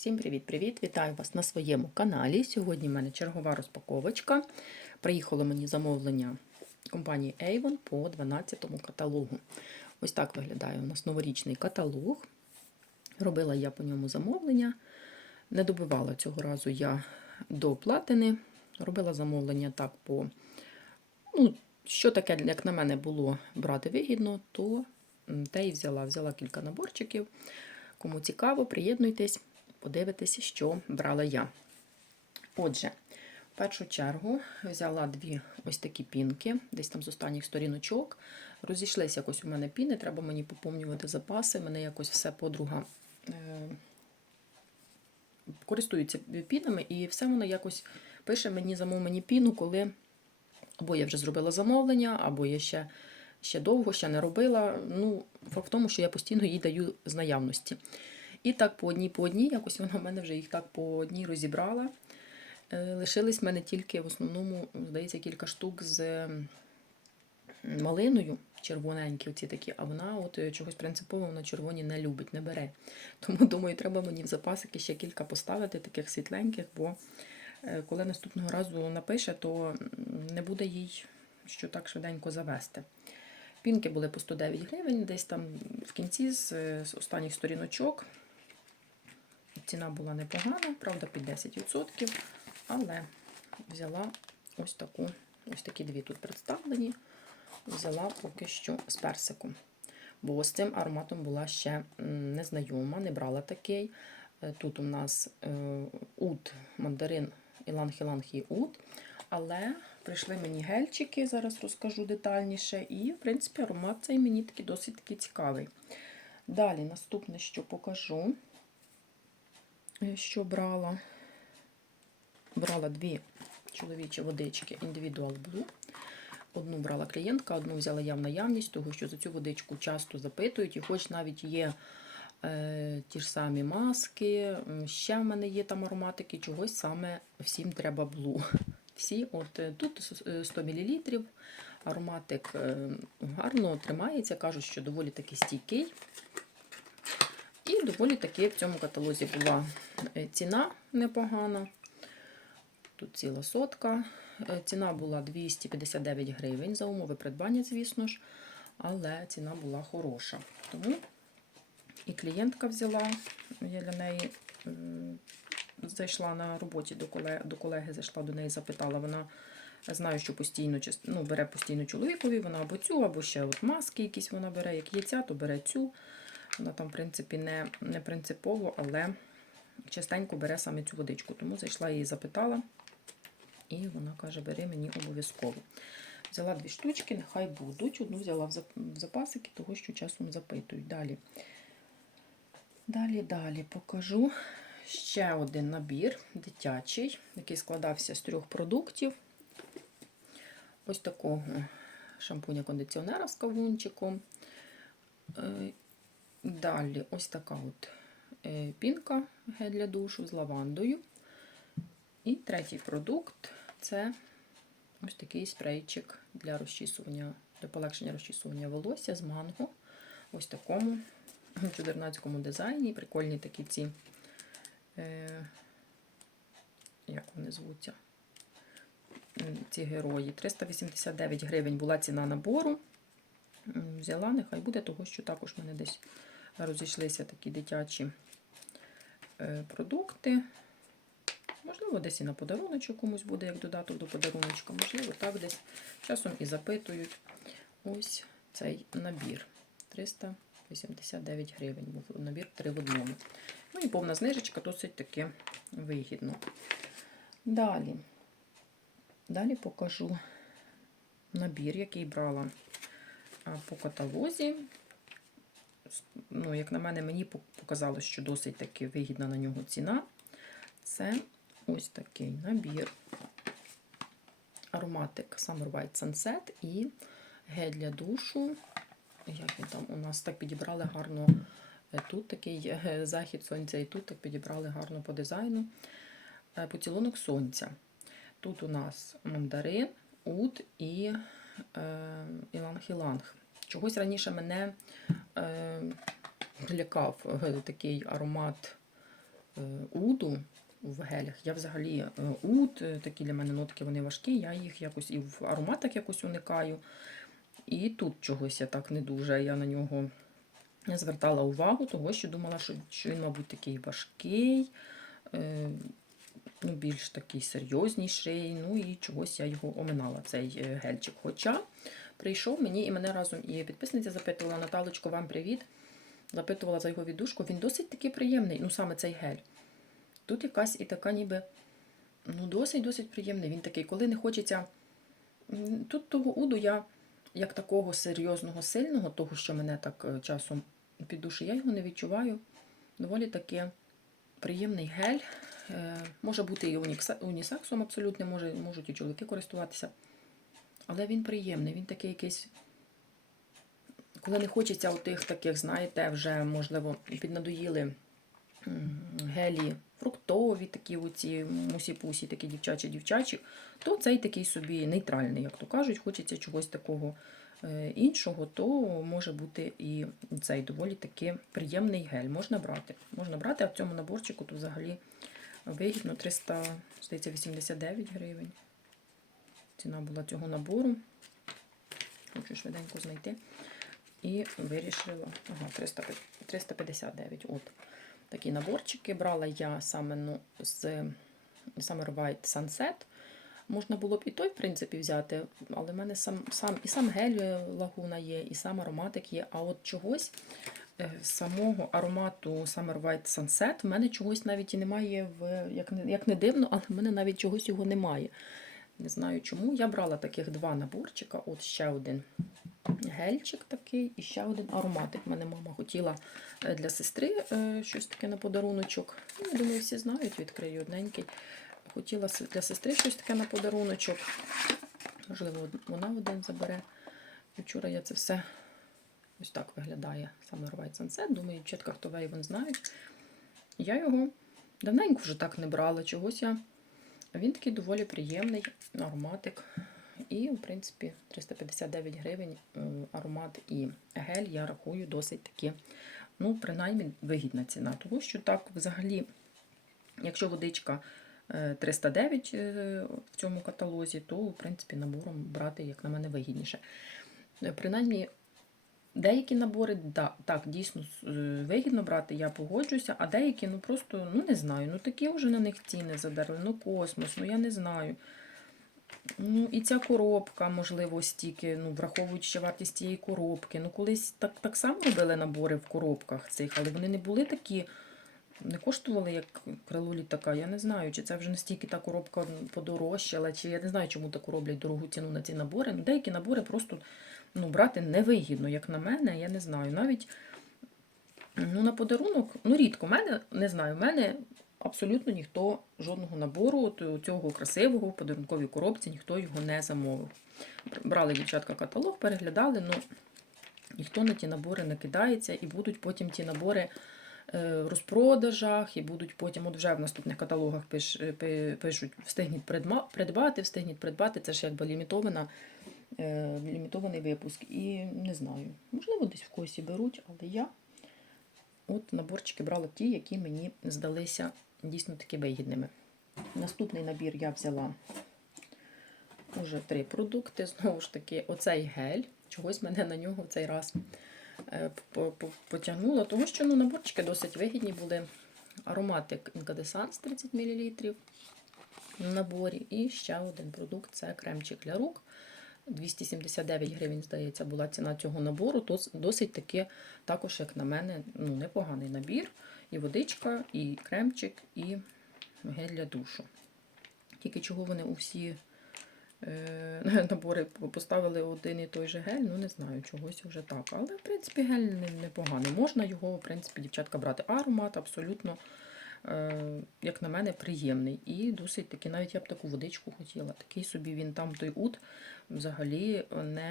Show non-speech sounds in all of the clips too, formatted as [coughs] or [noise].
Всім привіт-привіт! Вітаю вас на своєму каналі. Сьогодні в мене чергова розпаковочка. Приїхало мені замовлення компанії Avon по 12 му каталогу. Ось так виглядає у нас новорічний каталог. Робила я по ньому замовлення. Не добивала цього разу я до платини. Робила замовлення так по. Ну, що таке, як на мене, було брати вигідно, то те і взяла. Взяла кілька наборчиків. Кому цікаво, приєднуйтесь, подивитесь, що брала я. Отже, в першу чергу взяла дві ось такі пінки, десь там з останніх сторіночок. Розійшлися якось у мене піни, треба мені поповнювати запаси. Мене якось все подруга е, користується пінами, і все воно якось пише мені замов мені піну, коли або я вже зробила замовлення, або я ще, ще довго ще не робила. Ну, факт в тому, що я постійно їй даю з наявності. І так по одній по одній, якось вона в мене вже їх так по одній розібрала. Е, Лишились в мене тільки в основному, здається, кілька штук з малиною, червоненькі, оці такі, а вона от е, чогось принципово вона червоні не любить, не бере. [laughs] Тому думаю, треба мені в запасики ще кілька поставити, таких світленьких, бо е, коли наступного разу напише, то не буде їй що так швиденько завести. Пінки були по 109 гривень, десь там в кінці з, з останніх сторіночок. Ціна була непогана, правда, під 10%, але взяла ось таку, ось такі дві тут представлені. Взяла поки що з персиком. Бо з цим ароматом була ще незнайома, не брала такий. Е, Тут у нас е, ут, мандарин, іланг-іланг і ут. Але прийшли мені гельчики, зараз розкажу детальніше. І, в принципі, аромат цей мені такий досить такий цікавий. Далі, наступне, що покажу, що брала. Брала дві чоловічі водички Individual Blue. Одну брала клієнтка, одну взяла я в наявність, тому що за цю водичку часто запитують, і хоч навіть є е, ті ж самі маски, ще в мене є там ароматики, чогось саме всім треба блу. Всі, от е, тут е, 100 мл, ароматик е, гарно тримається, кажуть, що доволі таки стійкий. І доволі таки в цьому каталозі була е, ціна непогана. Тут ціла сотка. Е, Ціна була 259 гривень за умови придбання, звісно ж, але ціна була хороша. Тому і клієнтка взяла, я для неї е, зайшла на роботі до колеги, до колеги, зайшла до неї, запитала. Вона знаю, що постійно ну, бере постійно чоловікові, вона або цю, або ще от маски якісь вона бере. Як є ця, то бере цю. Вона там, в принципі, не, не принципово, але частенько бере саме цю водичку. Тому зайшла її запитала. І вона каже, бери мені обов'язково. Взяла дві штучки, нехай будуть. Одну взяла в запасики, того що часом запитують. Далі. Далі, далі покажу ще один набір дитячий, який складався з трьох продуктів. Ось такого шампуня-кондиціонера з кавунчиком. Е, Далі ось така от пінка гель для душу з лавандою. І третій продукт це ось такий спрейчик для розчісування, для полегшення розчісування волосся з манго. Ось такому чудернацькому дизайні. Прикольні такі ці, е, як вони звуться, ці герої. 389 гривень була ціна набору. Взяла, нехай буде, того що також в мене десь розійшлися такі дитячі е, продукти. Можливо, десь і на подаруночок комусь буде, як додаток до подаруночка. Можливо, так десь часом і запитують. Ось цей набір. 389 гривень був набір 3 в одному. Ну і повна знижечка досить таки вигідно. Далі. Далі покажу набір, який брала по каталозі. Ну, як на мене, мені пок- показалось, що досить таки вигідна на нього ціна. Це ось такий набір. Ароматик Summer White Sunset і гель для душу. Як він там у нас так підібрали гарно. е, Тут такий е, захід сонця, і тут так підібрали гарно по дизайну. Е, Поцілунок сонця. Тут у нас мандарин, ут і е, іланг-іланг. Чогось раніше мене е, лякав е, такий аромат е, уду в гелях. Я взагалі е, уд, такі для мене нотки вони важкі, я їх якось і в ароматах якось уникаю. І тут чогось я так не дуже. Я на нього не звертала увагу, того що думала, що, він, мабуть, такий важкий, ну, більш такий серйозніший. Ну і чогось я його оминала, цей гельчик. Хоча прийшов мені і мене разом і підписниця запитувала, Наталочко, вам привіт. Запитувала за його віддушку. Він досить такий приємний, ну саме цей гель. Тут якась і така ніби ну, досить-досить приємний. Він такий, коли не хочеться. Тут того уду я як такого серйозного, сильного, того, що мене так е, часом піддушить, я його не відчуваю. Доволі таки приємний гель. Е, Може бути і унісексом абсолютно, може, можуть і чоловіки користуватися. Але він приємний, він такий якийсь. Коли не хочеться отих таких, знаєте, вже, можливо, піднадоїли гелі фруктові, такі оці мусі-пусі, такі дівчачі-дівчачі, то цей такий собі нейтральний, як то кажуть, хочеться чогось такого е, іншого, то може бути і цей доволі таки приємний гель. Можна брати. Можна брати, а в цьому наборчику то взагалі вигідно 300, здається, 89 гривень. Ціна була цього набору. Хочу швиденько знайти. І вирішила, ага, 359. От такі наборчики. Брала я саме ну, з Summer White Sunset. Можна було б і той, в принципі, взяти, але в мене сам, сам, і сам гель лагуна є, і сам ароматик є. А от чогось е, самого аромату Summer White Sunset в мене чогось навіть і немає, в, як, як не дивно, але в мене навіть чогось його немає. Не знаю чому. Я брала таких два наборчика. От ще один гельчик такий і ще один ароматик. Мене мама хотіла е, для сестри е, щось таке на подаруночок. Ну, я думаю, всі знають, відкрию одненький. Хотіла для сестри щось таке на подаруночок. Можливо, вона один забере. Вчора я це все ось так виглядає Summer White Sunset. Думаю, дівчатка, хто Вейвен знають. Я його давненько вже так не брала. Чогось я. Він такий доволі приємний ароматик. І, в принципі, 359 гривень е, аромат і гель я рахую досить таки, ну, принаймні, вигідна ціна. Тому що так, взагалі, якщо водичка е, 309 е, в цьому каталозі, то, в принципі, набором брати, як на мене, вигідніше. Е, Принаймні, деякі набори, да, так, дійсно е, вигідно брати, я погоджуюся, а деякі, ну просто, ну не знаю, ну такі вже на них ціни задерли, ну космос, ну я не знаю. Ну, і ця коробка, можливо, стільки, ну, враховуючи ще вартість цієї коробки. Ну, колись так, так само робили набори в коробках цих, але вони не були такі, не коштували, як крило літака. Я не знаю, чи це вже настільки та коробка подорожчала, чи я не знаю, чому таку роблять дорогу ціну на ці набори. Ну, деякі набори просто ну, брати невигідно, як на мене, я не знаю. Навіть ну, на подарунок, ну, рідко, мене, не знаю, в мене абсолютно ніхто жодного набору цього красивого в подарунковій коробці, ніхто його не замовив. Брали дівчатка каталог, переглядали, ну ніхто на ті набори не кидається, і будуть потім ті набори е, розпродажах, і будуть потім, от вже в наступних каталогах пиш, пишуть, встигніть придбати, встигніть придбати. Це ж якби лімітована, е, лімітований випуск. І не знаю, можливо, десь в когось і беруть, але я от наборчики брала ті, які мені здалися дійсно таки вигідними. Наступний набір я взяла уже три продукти. Знову ж таки, оцей гель. Чогось мене на нього в цей раз е, по- по- потягнуло, тому що ну, наборчики досить вигідні були. Ароматик Incandescence 30 мл в наборі. І ще один продукт це кремчик для рук. 279 гривень, здається, була ціна цього набору. То досить таки, також, як на мене, ну, непоганий набір. І водичка, і кремчик, і гель для душу. Тільки чого вони усі е, [laughs] набори поставили один і той же гель, ну не знаю, чогось вже так. Але, в принципі, гель непоганий. Можна його, в принципі, дівчатка брати. Аромат абсолютно, як на мене, приємний. І досить таки, навіть я б таку водичку хотіла. Такий собі він там той ут взагалі не,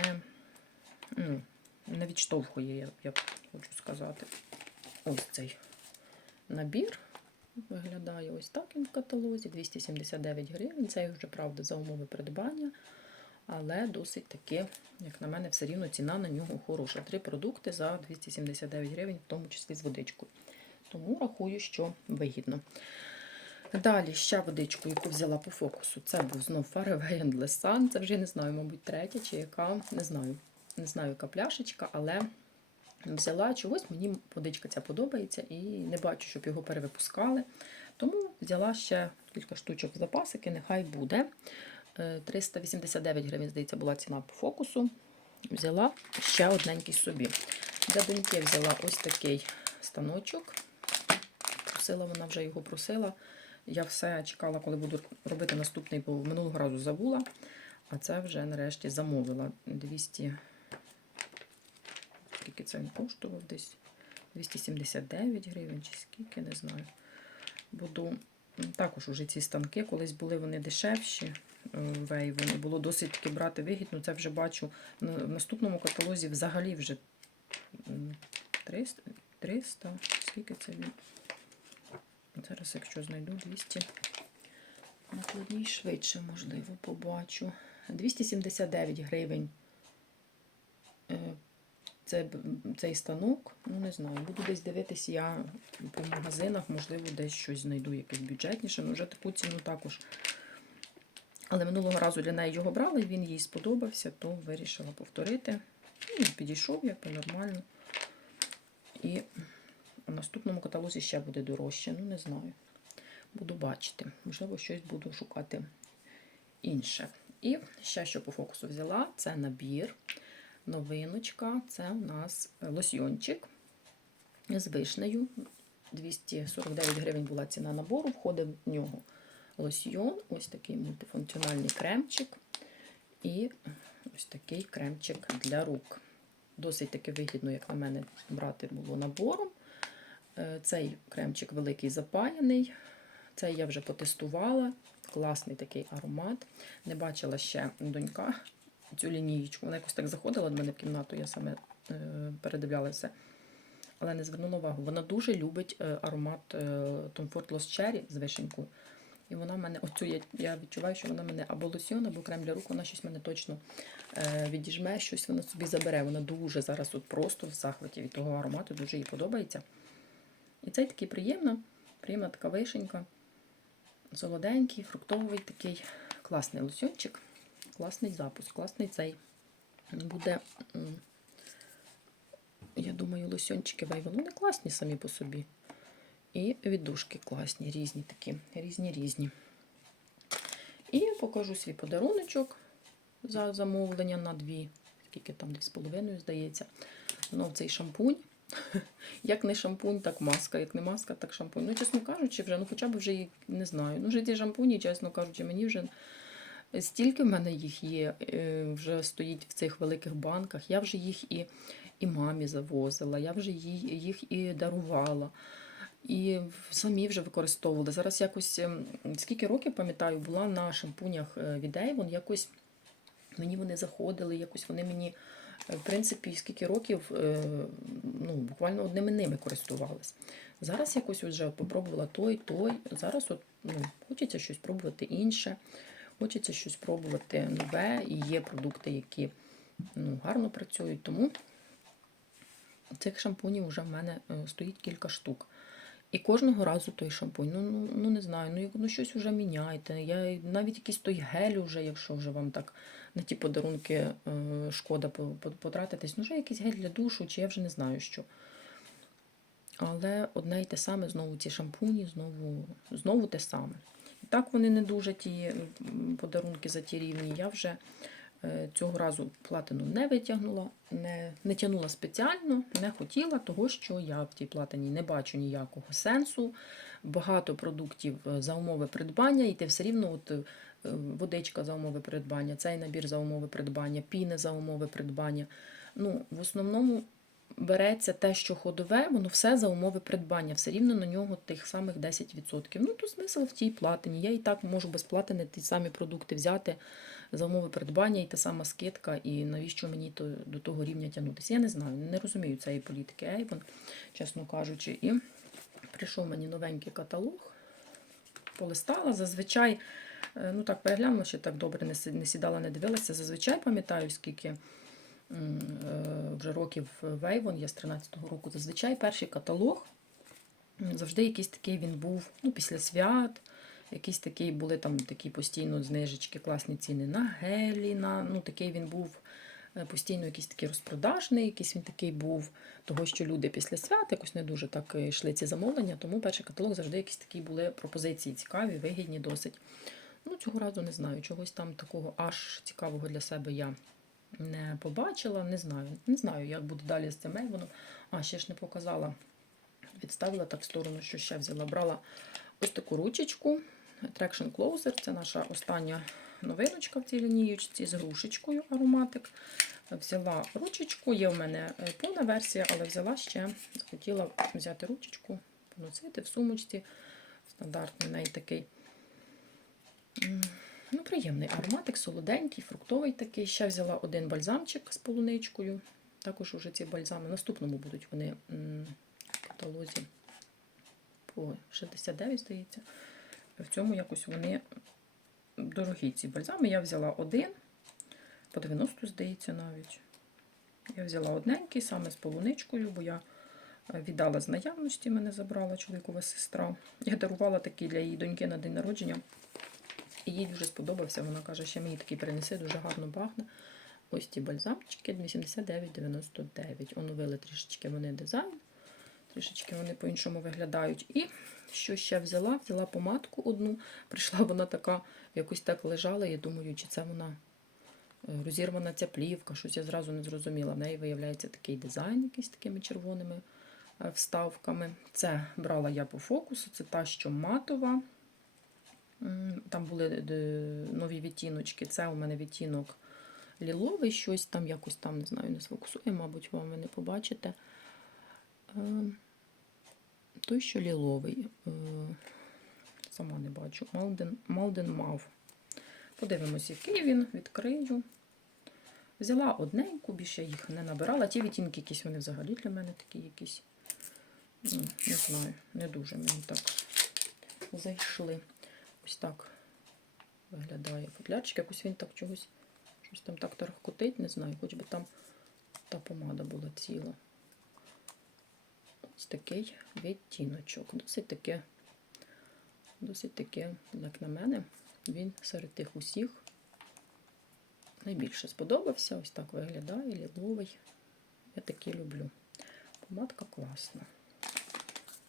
ну, не відштовхує, я, я хочу сказати. Ось цей набір виглядає ось так він в каталозі. 279 гривень. Це вже, правда, за умови придбання. Але досить таки, як на мене, все рівно ціна на нього хороша. Три продукти за 279 гривень, в тому числі з водичкою. Тому рахую, що вигідно. Далі ще водичку, яку взяла по фокусу. Це був знов Fairway Endless Sun. Це вже не знаю, мабуть, третя чи яка. Не знаю. Не знаю, яка пляшечка, але взяла чогось, мені водичка ця подобається і не бачу, щоб його перевипускали. Тому взяла ще кілька штучок в запасики, нехай буде. Е, 389 гривень, здається, була ціна по фокусу. Взяла ще одненький собі. Для доньки взяла ось такий станочок. Просила, вона вже його просила. Я все чекала, коли буду робити наступний, бо минулого разу забула. А це вже нарешті замовила 200. Скільки це він коштував десь? 279 гривень чи скільки, не знаю. Буду також уже ці станки, колись були вони дешевші. е, в було досить таки брати вигідно. Це вже бачу в наступному каталозі взагалі вже 300, 300 скільки це він? Зараз, якщо знайду 200, накладній швидше, можливо, побачу. 279 гривень. Е, Це, цей станок, ну не знаю, буду десь дивитись я по магазинах, можливо, десь щось знайду якесь бюджетніше, ну вже таку ціну також. Але минулого разу для неї його брали, він їй сподобався, то вирішила повторити. Ну, підійшов якби нормально. І в наступному каталозі ще буде дорожче, ну не знаю. Буду бачити. Можливо, щось буду шукати інше. І ще що по фокусу взяла, це набір. Новиночка. Це у нас лосьйончик з вишнею. 249 гривень була ціна набору. Входить в нього лосьйон, ось такий мультифункціональний кремчик. І ось такий кремчик для рук. Досить таки вигідно, як на мене, брати було набором. Е, Цей кремчик великий запаяний. Цей я вже потестувала. Класний такий аромат. Не бачила ще донька цю лінієчку. Вона якось так заходила до мене в кімнату, я саме е, передивлялася. Але не звернула увагу. Вона дуже любить е, аромат Tom Ford Cherry з вишенькою. І вона мене, оцю я, я відчуваю, що вона мене або лосьон, або крем для рук, вона щось мене точно е, відіжме, щось вона собі забере. Вона дуже зараз от просто в захваті від того аромату, дуже їй подобається. І цей такий приємно, приємна така вишенька, солоденький, фруктовий такий класний лосьончик, класний запуск, класний цей. Буде, я думаю, лосьончики Вейвон, вони класні самі по собі. І віддушки класні, різні такі, різні різні. І покажу свій подаруночок за замовлення на дві, скільки там, дві з половиною, здається. Ну, цей шампунь. Як не шампунь, так маска. Як не маска, так шампунь. Ну, чесно кажучи, вже, ну хоча б вже їх не знаю. Ну, вже ці шампуні, чесно кажучи, мені вже стільки в мене їх є, е, вже стоїть в цих великих банках. Я вже їх і, і мамі завозила, я вже їх і дарувала. І самі вже використовували. Зараз якось ем, скільки років пам'ятаю, була на шампунях е, від Avon, якось мені вони заходили, якось вони мені, в принципі, скільки років, е, ну, буквально одними ними користувалась. Зараз якось вже попробувала той, той. Зараз от, ну, хочеться щось пробувати інше, хочеться щось пробувати нове, і є продукти, які ну, гарно працюють. Тому цих шампунів вже в мене е, стоїть кілька штук. І кожного разу той шампунь. Ну, ну, ну не знаю, ну, ну щось вже міняйте. Я навіть якийсь той гель вже, якщо вже вам так на ті подарунки е, шкода по- по- потратитись. Ну, вже якийсь гель для душу, чи я вже не знаю що. Але одне й те саме, знову ці шампуні, знову, знову те саме. І так вони не дуже ті подарунки за ті рівні. Я вже цього разу платину не витягнула, не, не тягнула спеціально, не хотіла, того що я в тій платині не бачу ніякого сенсу. Багато продуктів е, за умови придбання, і ти все рівно от, е, водичка за умови придбання, цей набір за умови придбання, піни за умови придбання. Ну, в основному береться те, що ходове, воно все за умови придбання, все рівно на нього тих самих 10%. Ну, то смисл в тій платині. Я і так можу без платини ті самі продукти взяти за умови придбання і та сама скидка, і навіщо мені то, до того рівня тягнутися. Я не знаю, не розумію цієї політики Avon, чесно кажучи. І прийшов мені новенький каталог, полистала. Зазвичай, е, ну так переглянула, ще так добре не сідала, не дивилася. Зазвичай пам'ятаю, скільки вже років в Avon, я з 13-го року. Зазвичай перший каталог завжди якийсь такий він був ну, після свят. Якісь такі були там такі постійно знижечки, класні ціни на гелі. На, ну, такий він був е, постійно якийсь такий розпродажний, якийсь він такий був, того, що люди після свят якось не дуже так е, йшли ці замовлення, тому перший каталог завжди якісь такі були пропозиції цікаві, вигідні досить. Ну, цього разу не знаю, чогось там такого аж цікавого для себе я не побачила, не знаю. Не знаю, як буде далі з цим Ейвоном. А, ще ж не показала. Відставила так в сторону, що ще взяла. Брала ось таку ручечку. Traction Closer. Це наша остання новиночка в цій лінієчці з грушечкою ароматик. Взяла ручечку, є в мене е, повна версія, але взяла ще, хотіла взяти ручечку, поносити в сумочці. Стандартний в неї такий ну, приємний ароматик, солоденький, фруктовий такий. Ще взяла один бальзамчик з полуничкою. Також уже ці бальзами. Наступному будуть вони в каталозі по 69, здається. В цьому якось вони дорогі ці бальзами. Я взяла один, по 90, здається, навіть. Я взяла одненький, саме з полуничкою, бо я е, віддала з наявності, мене забрала чоловікова сестра. Я дарувала такий для її доньки на день народження. Їй дуже сподобався. Вона каже, що мені такий принеси, дуже гарно пахне. Ось ці бальзамчики 89,99. Оновили трішечки вони дизайн. Трішечки вони по-іншому виглядають. І що ще взяла? Взяла помадку одну. Прийшла вона така, якось так лежала. Я думаю, чи це вона е, розірвана ця плівка, щось я зразу не зрозуміла. В неї виявляється такий дизайн, якийсь такими червоними е, вставками. Це брала я по фокусу, це та, що матова. Там були е, нові відтіночки. Це у мене відтінок ліловий, щось там якось там, не знаю, не сфокусує, мабуть, вам ви не побачите. Е, Той, що ліловий. е, Сама не бачу. Малден, Малден Мав. Подивимося, який він. Відкрию. Взяла одненьку, більше їх не набирала. Ті відтінки якісь вони взагалі для мене такі якісь. ну, Не знаю, не дуже мені так зайшли. Ось так виглядає футлярчик. Якось він так чогось, щось там так торохкотить, не знаю, хоч би там та помада була ціла. Ось такий відтіночок. Досить таке, досить таке, як на мене, він серед тих усіх найбільше сподобався. Ось так виглядає, ліловий. Я такі люблю. Помадка класна.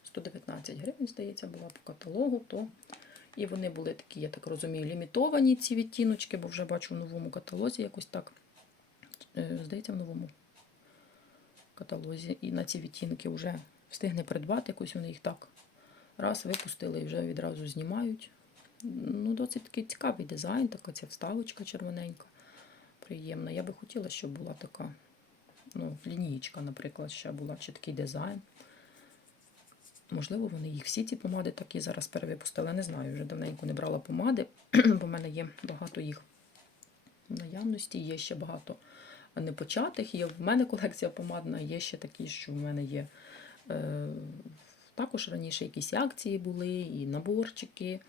119 гривень, здається, була по каталогу, то і вони були такі, я так розумію, лімітовані ці відтіночки, бо вже бачу в новому каталозі якось так. Е, Здається, в новому каталозі. І на ці відтінки вже встигне придбати, якось вони їх так раз випустили і вже відразу знімають. Ну, досить такий цікавий дизайн, така ця вставочка червоненька. Приємна. Я би хотіла, щоб була така, ну, лінієчка, наприклад, ще була, чи такий дизайн. Можливо, вони їх всі ці помади такі зараз перевипустили. Не знаю, вже давненько не брала помади, [clears throat] бо в мене є багато їх в наявності, є ще багато непочатих. Є в мене колекція помадна, є ще такі, що в мене є. Е, також раніше якісь акції були, і наборчики,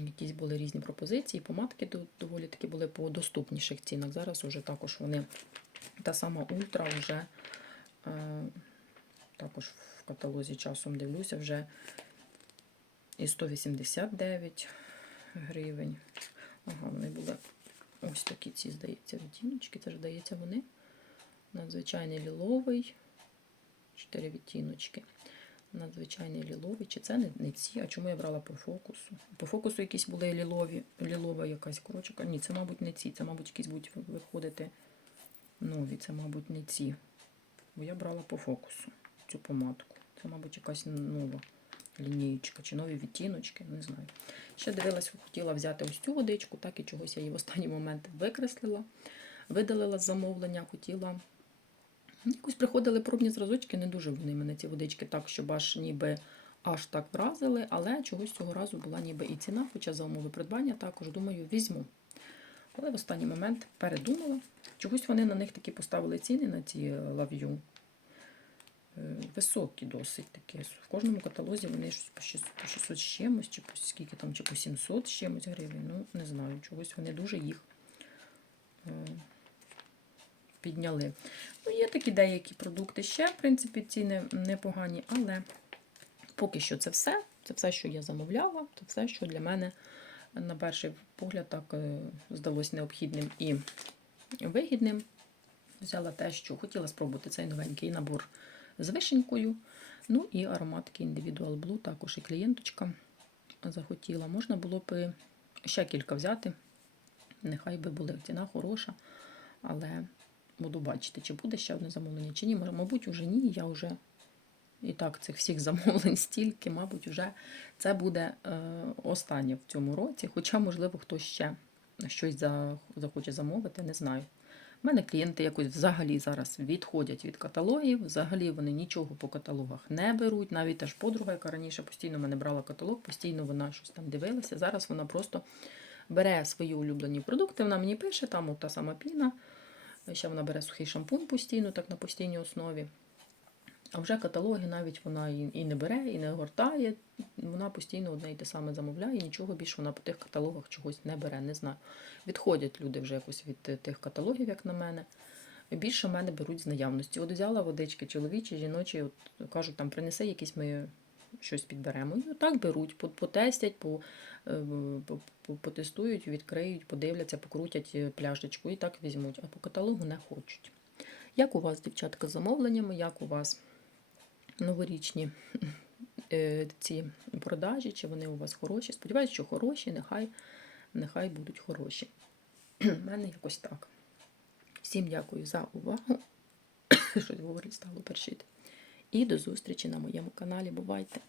якісь були різні пропозиції. Помадки доволі таки були по доступніших цінах. Зараз вже також вони, та сама ультра вже. Е, також в каталозі часом дивлюся вже і 189 гривень. Ага, вони були ось такі ці, здається, відтіночки. Це ж здається вони. Надзвичайний ліловий. Чотири відтіночки. Надзвичайний ліловий. Чи це не, не ці? А чому я брала по фокусу? По фокусу якісь були лілові, лілова якась коротше. Ні, це, мабуть, не ці. Це, мабуть, якісь будуть виходити нові. Це, мабуть, не ці. Бо я брала по фокусу цю помадку. Це, мабуть, якась нова лінієчка чи нові відтіночки, не знаю. Ще дивилась, хотіла взяти ось цю водичку, так і чогось я її в останній момент викреслила, видалила з замовлення, хотіла. Якось приходили пробні зразочки, не дуже вони мене ці водички так, щоб аж ніби аж так вразили, але чогось цього разу була ніби і ціна, хоча за умови придбання також, думаю, візьму. Але в останній момент передумала. Чогось вони на них такі поставили ціни на ці лав'ю. Е, Високі досить такі. В кожному каталозі вони щось по 600, по 600 з чимось, чи по скільки там, чи по 700 з чимось гривень. Ну, не знаю, чогось вони дуже їх е, підняли. Ну, є такі деякі продукти ще, в принципі, ціни непогані, але Поки що це все. Це все, що я замовляла, це все, що для мене на перший погляд так е, здалось необхідним і вигідним. Взяла те, що хотіла спробувати цей новенький набор з вишенькою. Ну і ароматки Individual Blue, також і клієнточка захотіла. Можна було б ще кілька взяти. Нехай би були ціна хороша, але буду бачити, чи буде ще одне замовлення, чи ні. Мабуть, уже ні. Я вже і так цих всіх [laughs] замовлень стільки, мабуть, вже це буде е, останнє в цьому році. Хоча, можливо, хтось ще щось захоче замовити, не знаю. У мене клієнти якось взагалі зараз відходять від каталогів, взагалі вони нічого по каталогах не беруть. Навіть теж подруга, яка раніше постійно мене брала каталог, постійно вона щось там дивилася. Зараз вона просто бере свої улюблені продукти, вона мені пише, там от та сама піна, ще вона бере сухий шампунь постійно, так на постійній основі. А вже каталоги навіть вона і, не бере, і не гортає. Вона постійно одне й те саме замовляє, і нічого більше вона по тих каталогах чогось не бере, не знаю. Відходять люди вже якось від е, тих каталогів, як на мене. Більше в мене беруть з наявності. От взяла водички чоловічі, жіночі, от кажуть, там принеси якісь ми щось підберемо. І отак беруть, потестять, по, е, по- по- потестують, відкриють, подивляться, покрутять е, пляшечку і так візьмуть, а по каталогу не хочуть. Як у вас, дівчатка, з замовленнями, як у вас новорічні е, ці продажі, чи вони у вас хороші? Сподіваюсь, що хороші, нехай, нехай будуть хороші. У мене якось так. Всім дякую за увагу. [coughs] Щось говорить стало першити. І до зустрічі на моєму каналі. Бувайте!